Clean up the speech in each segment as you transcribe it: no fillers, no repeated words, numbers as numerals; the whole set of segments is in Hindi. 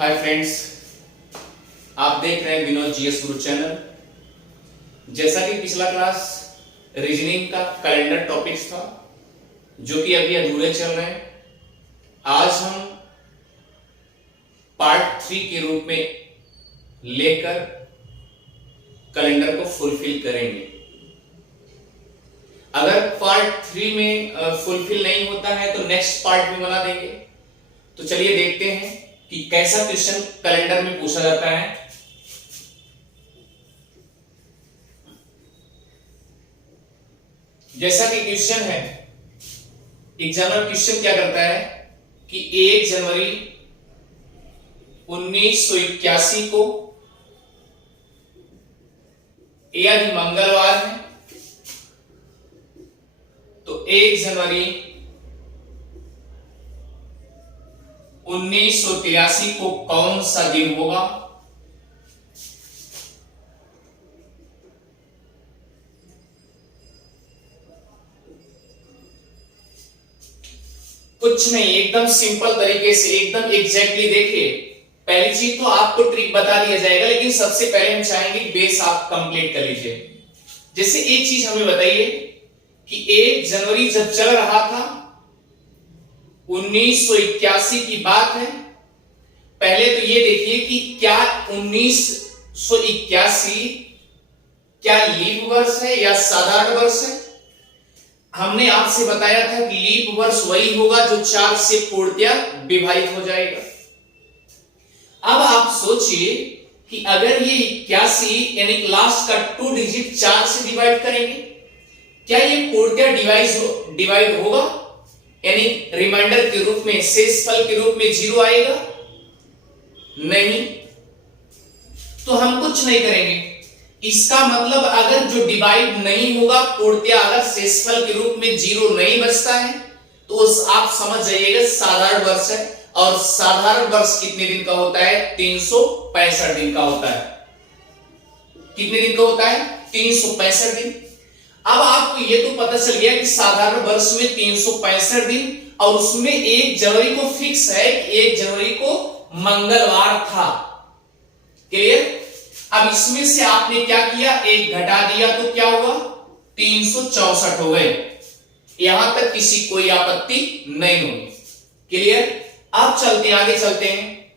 हाय फ्रेंड्स, आप देख रहे हैं विनोद जीएस गुरु चैनल। जैसा कि पिछला क्लास रीजनिंग का कैलेंडर टॉपिक्स था जो कि अभी अधूरे चल रहे हैं, आज हम पार्ट 3 के रूप में लेकर कैलेंडर को फुलफिल करेंगे। अगर पार्ट 3 में फुलफिल नहीं होता है तो नेक्स्ट पार्ट में बना देंगे। तो चलिए देखते हैं कि कैसा क्वेश्चन कैलेंडर में पूछा जाता है। जैसा कि क्वेश्चन है, एग्जामिनर क्वेश्चन क्या करता है कि 1 जनवरी 1981 को यदि मंगलवार है तो 1 जनवरी 1983 को कौन सा दिन होगा? कुछ नहीं, एकदम सिंपल तरीके से, एकदम एग्जैक्टली। देखिए, पहली चीज तो आपको ट्रिक बता दिया जाएगा, लेकिन सबसे पहले हम चाहेंगे बेस आप कंप्लीट कर लीजिए। जैसे एक चीज हमें बताइए कि 1 जनवरी जब चल रहा था 1981 की बात है। पहले तो ये देखिए कि क्या 1981 क्या लीप वर्ष है या साधारण वर्ष है? हमने आपसे बताया था कि लीप वर्ष वही होगा जो 4 से पूर्णतया विभाजित हो जाएगा। अब आप सोचिए कि अगर ये 81 यानी लास्ट का 2 डिजिट 4 से डिवाइड करेंगे, क्या ये पूर्णतया डिवाइड होगा? यानी रिमाइंडर के रूप में, शेषफल के रूप में 0 आएगा? नहीं। तो हम कुछ नहीं करेंगे। इसका मतलब अगर जो डिवाइड नहीं होगा पूर्णतया, अगर शेषफल के रूप में 0 नहीं बचता है तो आप समझ जाइएगा साधारण वर्ष है। और साधारण वर्ष कितने दिन का होता है? 365 दिन का होता है। कितने दिन का होता है? 365 दिन। अब आपको ये तो पता चल गया कि साधारण वर्ष में 365 दिन, और उसमें 1 जनवरी को फिक्स है कि 1 जनवरी को मंगलवार था। क्लियर? अब इसमें से आपने क्या किया, 1 घटा दिया तो क्या हुआ? 364 हो गए। यहां तक किसी कोई आपत्ति नहीं होगी। क्लियर? अब चलते हैं, आगे चलते हैं।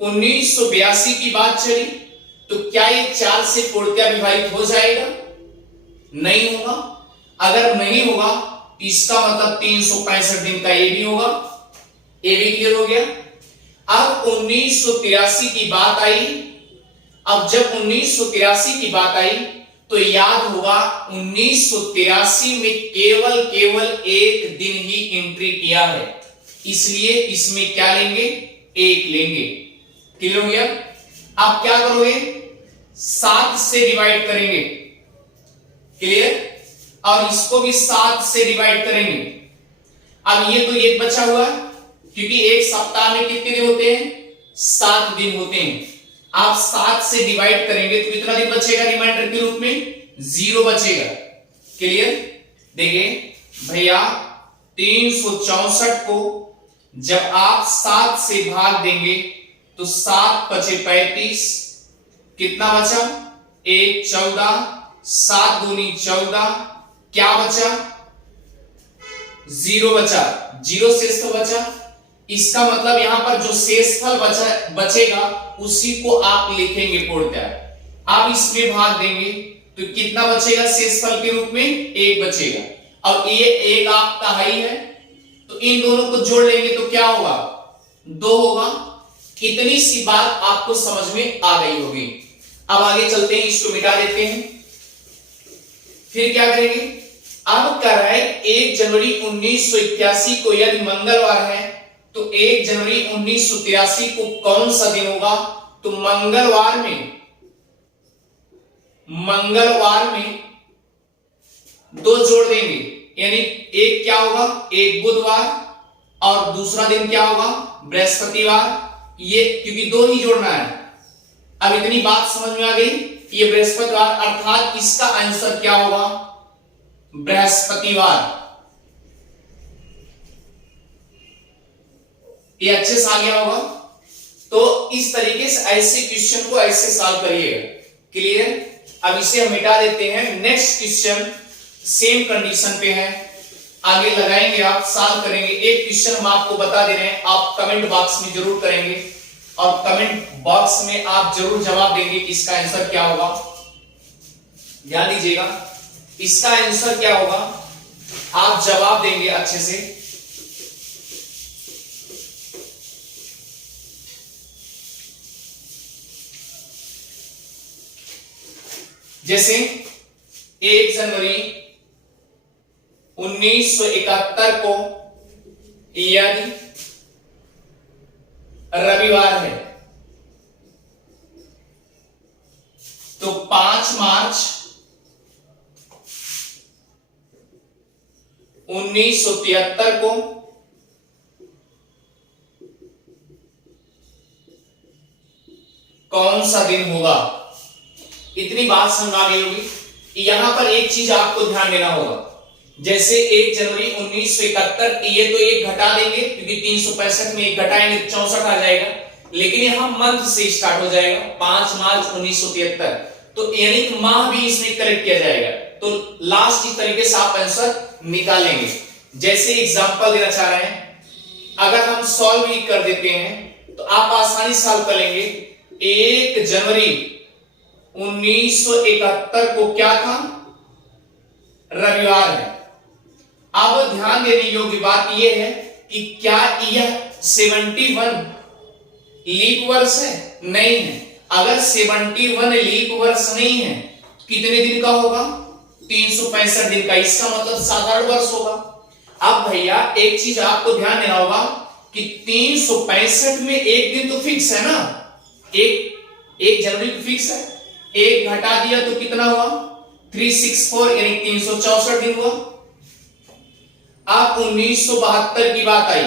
1982 की बात चली तो क्या ये 4 से पूर्णतया विभाजित हो जाएगा? नहीं होगा। अगर नहीं होगा इसका मतलब 365 दिन का ये भी होगा। ये भी क्लियर हो गया। अब 1983 की बात आई। अब जब 1983 की बात आई तो याद होगा 1983 में केवल एक दिन ही एंट्री किया है, इसलिए इसमें क्या लेंगे? 1 लेंगे। क्लियर हो गया? आप क्या करोगे? 7 से डिवाइड करेंगे। क्लियर? और इसको भी 7 से डिवाइड करेंगे। अब ये तो 1 बचा हुआ, क्योंकि एक सप्ताह में कितने दिन होते हैं? 7 दिन होते हैं। आप 7 से डिवाइड करेंगे तो कितना दिन बचेगा रिमाइंडर के रूप में? 0 बचेगा। क्लियर? देखिए भैया, 364 को जब आप 7 से भाग देंगे तो 7 पचे 35, कितना बचा? 1 14, 7 दूनी 14, क्या बचा? 0 बचा। 0 शेष तो बचा। इसका मतलब यहां पर जो शेषफल बचेगा उसी को आप लिखेंगे पूर्णतया। आप इसमें भाग देंगे तो कितना बचेगा शेषफल के रूप में? 1 बचेगा। और ये 1 आपका हाई है तो इन दोनों को जोड़ लेंगे तो क्या होगा? 2 होगा। इतनी सी बात आपको समझ में आ गई होगी। अब आगे चलते हैं, इसको मिटा देते हैं। फिर क्या करेंगे? अब कर रहा है 1 जनवरी 1981 को यदि मंगलवार है तो 1 जनवरी 1983 को कौन सा दिन होगा? तो मंगलवार में 2 जोड़ देंगे, यानी एक क्या होगा? एक बुधवार और दूसरा दिन क्या होगा? बृहस्पतिवार। ये क्योंकि 2 ही जोड़ना है। अब इतनी बात समझ में आ गई? ये बृहस्पतिवार, अर्थात इसका आंसर क्या होगा? बृहस्पतिवार। ये अच्छे से आ गया होगा। तो इस तरीके से ऐसे क्वेश्चन को ऐसे सॉल्व करिएगा। क्लियर? अब इसे हम मिटा देते हैं। नेक्स्ट क्वेश्चन सेम कंडीशन पे है, आगे लगाएंगे, आप सॉल्व करेंगे। एक क्वेश्चन हम आपको बता दे रहे हैं, आप कमेंट बॉक्स में जरूर करेंगे और कमेंट बॉक्स में आप जरूर जवाब देंगे कि इसका आंसर क्या होगा। ध्यान दीजिएगा, इसका आंसर क्या होगा, आप जवाब देंगे अच्छे से। जैसे 1 जनवरी 1971 को यदि रविवार है तो 5 मार्च 1973 को कौन सा दिन होगा। इतनी बात समझ आ गई होगी। यहां पर एक चीज आपको ध्यान देना होगा, जैसे 1 जनवरी 1971, ये तो एक घटा देंगे क्योंकि 365 में एक घटाएंगे 64 आ जाएगा, लेकिन यहां मंथ से स्टार्ट हो जाएगा 5 मार्च 1973, तो यानी माह भी इसमें करेक्ट किया जाएगा। तो लास्ट इस तरीके से आप आंसर निकालेंगे। जैसे एग्जांपल देना चाह रहे हैं, अगर हम सॉल्व भी कर देते हैं तो आप आसानी से सॉल्व कर लेंगे। 1 जनवरी 1971 को क्या था, रविवार है। अब ध्यान देने योग्य बात यह है कि क्या यह 71 लीप वर्ष है? नहीं है। अगर 71 लीप वर्ष नहीं है, कितने दिन का होगा? 365 दिन का। इसका मतलब साधारण वर्ष होगा। अब भैया एक चीज आपको ध्यान देना होगा कि 365 में एक दिन तो फिक्स है ना, एक जनवरी तो फिक्स है, एक घटा दिया तो कितना हुआ? 364 यानी 364 दिन हुआ। अब 1972 की बात आई,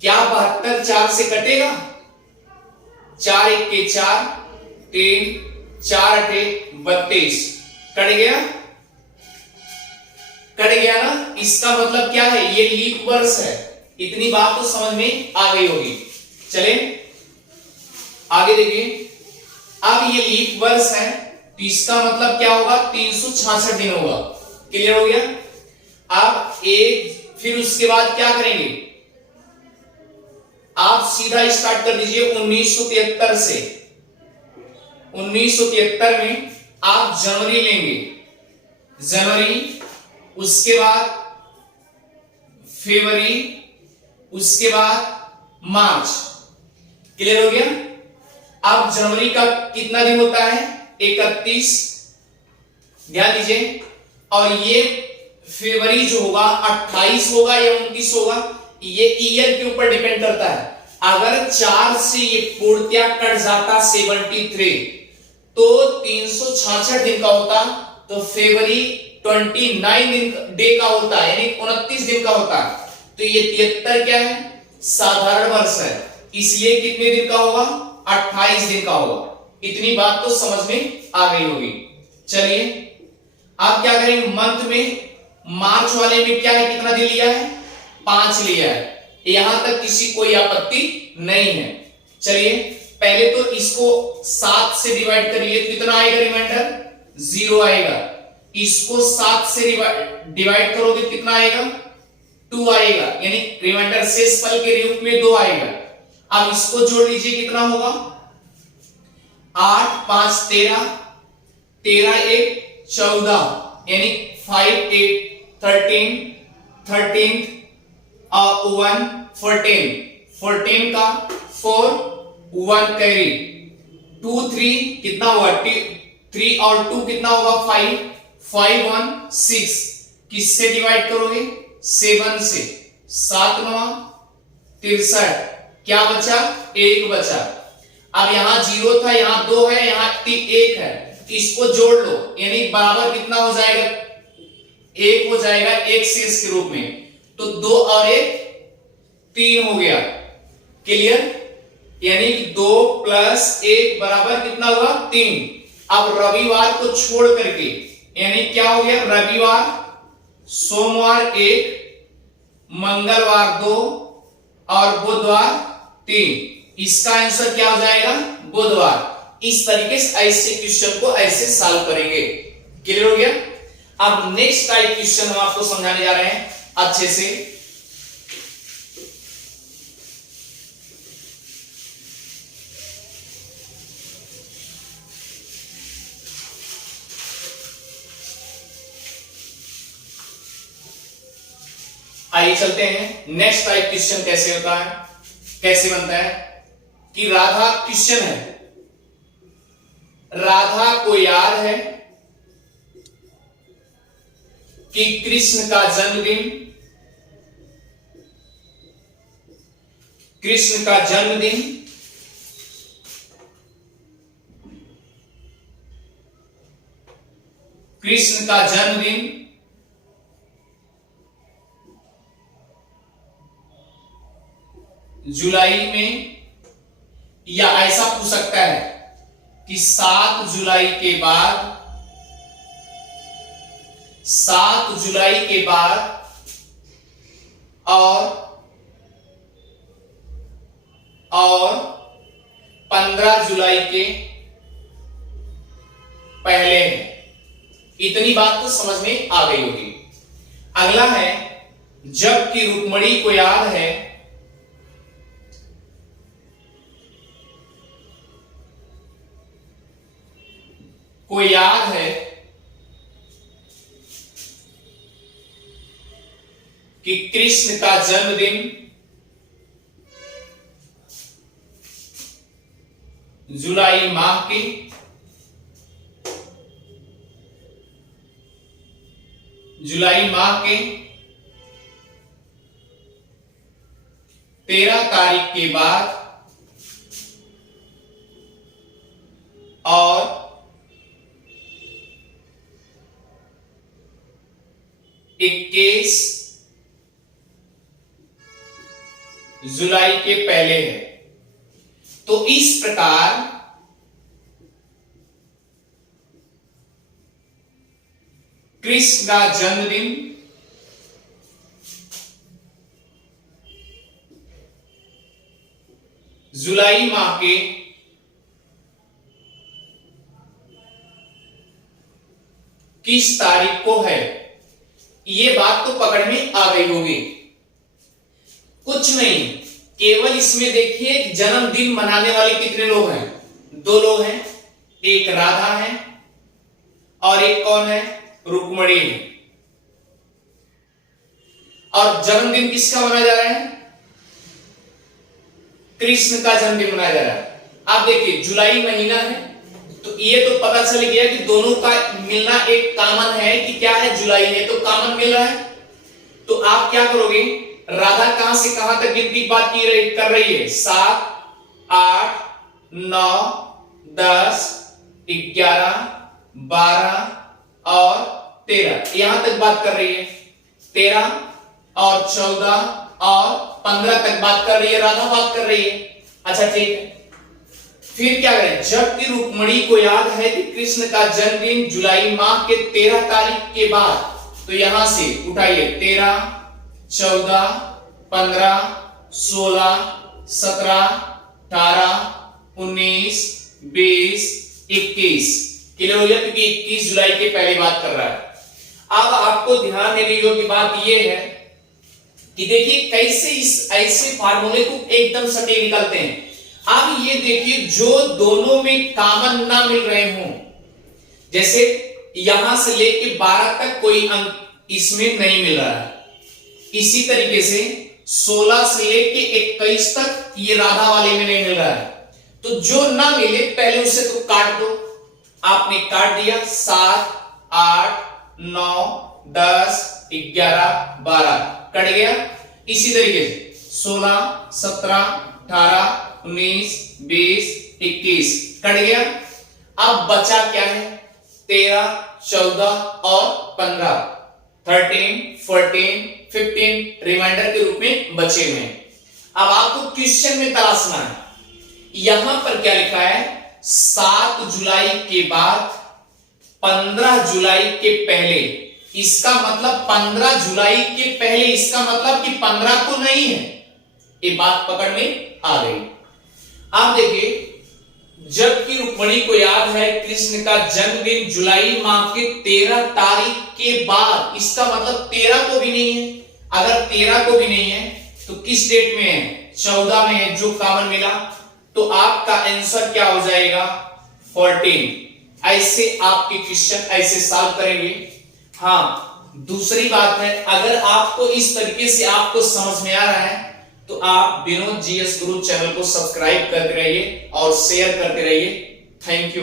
क्या 72 4 से कटेगा? 4 1 के 4, 3 4 8 32, कट गया, कट गया ना। इसका मतलब क्या है, ये लीप वर्ष है। इतनी बात तो समझ में आ गई होगी। चले आगे देखिए, अब ये लीप वर्ष है तो इसका मतलब क्या होगा? 366 दिन होगा। क्लियर हो गया? अब एक फिर उसके बाद क्या करेंगे, आप सीधा स्टार्ट कर दीजिए 1973 से। 1973 में आप जनवरी लेंगे, जनवरी, उसके बाद फरवरी, उसके बाद मार्च। क्लियर हो गया? अब जनवरी का कितना दिन होता है? 31, ध्यान दीजिए। और ये फरवरी जो होगा 28 होगा या 29 होगा, ये ईयर के ऊपर डिपेंड करता है। अगर 4 से ये पूर्णतया कट जाता 73 तो 366 दिन का होता, तो फरवरी 29 दिन डे का होता है, यानी 29 दिन का होता है। तो ये 73 क्या है? साधारण वर्ष है, इसलिए कितने दिन का होगा? 28 दिन का होगा। इतनी बात तो समझ में आ गई होगी। चलिए आप क्या करेंगे, मंथ में मार्च वाले में क्या है, कितना दिन लिया है? 5 लिया है। यहां तक किसी कोई आपत्ति नहीं है। चलिए पहले तो इसको 7 से डिवाइड करिए, तो कितना आएगा रिमाइंडर? 0 आएगा। इसको 7 से डिवाइड करोगे कितना आएगा? 2 आएगा, यानी रिमाइंडर शेषफल के रूप में 2 आएगा। अब इसको जोड़ लीजिए, कितना होगा? 8 5 13, 13 1 14, यानी 5 8 13, 13 और 1 14, 14 का 4 1 कैरी, 2 3 कितना हुआ? 3 और 2 कितना होगा? 5 5 1 6। किससे डिवाइड करोगे? 7 से। 7 9 63, क्या बचा? 1 बचा। अब यहां 0 था, यहां 2 है, यहां 1 है, इसको जोड़ लो, यानी बराबर कितना हो जाएगा? 1 हो जाएगा एक शेष के रूप में। तो 2 और 1 3 हो गया। क्लियर? यानी 2 + 1 बराबर कितना हुआ? 3। अब रविवार को छोड़ करके, यानी क्या हो गया? रविवार, सोमवार 1, मंगलवार 2 और बुधवार 3। इसका आंसर क्या हो जाएगा? बुधवार। इस तरीके से ऐसे क्वेश्चन को ऐसे सॉल्व करेंगे। क्लियर हो गया? अब नेक्स्ट टाइप क्वेश्चन हम आपको समझाने जा रहे हैं अच्छे से। आइए चलते हैं नेक्स्ट टाइप क्वेश्चन कैसे होता है, कैसे बनता है। कि राधा क्वेश्चन है, राधा को याद है कि कृष्ण का जन्मदिन, कृष्ण का जन्मदिन कृष्ण का जन्मदिन जुलाई में, या ऐसा पूछ सकता है कि 7 जुलाई के बाद, 7 जुलाई के बाद और 15 जुलाई के पहले है। इतनी बात तो समझ में आ गई होगी। अगला है, जबकि रुक्मणी को याद है कि कृष्ण का जन्मदिन जुलाई माह के 13 तारीख के बाद और 21 जुलाई के पहले है। तो इस प्रकार कृष्ण का जन्मदिन जुलाई माह के 21 तारीख को है। ये बात तो पकड़ में आ गई होगी। कुछ नहीं, केवल इसमें देखिए जन्मदिन मनाने वाले कितने लोग हैं? 2 लोग हैं, एक राधा है और एक कौन है? रुक्मणी है। और जन्मदिन किसका मनाया जा रहा है? कृष्ण का जन्मदिन मनाया जा रहा है। आप देखिए जुलाई महीना है, तो ये तो पता चल गया कि दोनों का मिलना एक कॉमन है कि क्या है? जुलाई है, तो कॉमन मिल रहा है। तो आप क्या करोगे? राधा कहां से कहां तक गिनती बात कर रही है? 7, 8, 9, 10, 11, 12 और 13, यहां तक बात कर रही है। 13 और 14 और 15 तक बात कर रही है, राधा बात कर रही है। अच्छा ठीक है, फिर क्या करें? जबकि रुक्मणी को याद है कि कृष्ण का जन्मदिन जुलाई माह के 13 तारीख के बाद, तो यहां से उठाइए 13, 14, 15, 16, 17, 18, 19, 20, 21। क्लियर हो गया? क्योंकि 21 जुलाई के पहले बात कर रहा है। अब आपको ध्यान देने योग्य बात यह है कि देखिए कैसे इस ऐसे फार्मूले को एकदम सटीक निकालते हैं। अब ये देखिए, जो दोनों में कॉमन ना मिल रहे हों, जैसे यहां से लेके 12 तक कोई अंक इसमें नहीं मिल रहा है, इसी तरीके से 16 से लेके 21 तक ये राधा वाले में नहीं मिल रहा है। तो जो ना मिले पहले उसे तो काट दो। आपने काट दिया, 7, 8, 9, 10, 11, 12 कट गया। इसी तरीके से 16, 17, 18, 19, 20, 21 कट गया। अब बचा क्या है? 13, 14 और 15, 13, 14, 15 रिमाइंडर के रूप में बचे हुए हैं। अब आपको क्वेश्चन में तलाशना है, यहां पर क्या लिखा है? 7 जुलाई के बाद 15 जुलाई के पहले। इसका मतलब 15 जुलाई के पहले, इसका मतलब कि 15 को नहीं है। ये बात पकड़ में आ गई। आप देखिए, जबकि रुक्मिणी को याद है कृष्ण का जन्मदिन जुलाई माह के 13 तारीख के बाद, इसका मतलब 13 को भी नहीं है। अगर 13 को भी नहीं है तो किस डेट में है? 14 में है, जो कॉमन मिला। तो आपका आंसर क्या हो जाएगा? 14। ऐसे आपके क्वेश्चन ऐसे सॉल्व करेंगे। हाँ, दूसरी बात है, अगर आपको इस तरीके से आपको समझ में आ रहा है तो आप विनोद जीएस गुरु चैनल को सब्सक्राइब करते रहिए और शेयर करते रहिए। Thank you.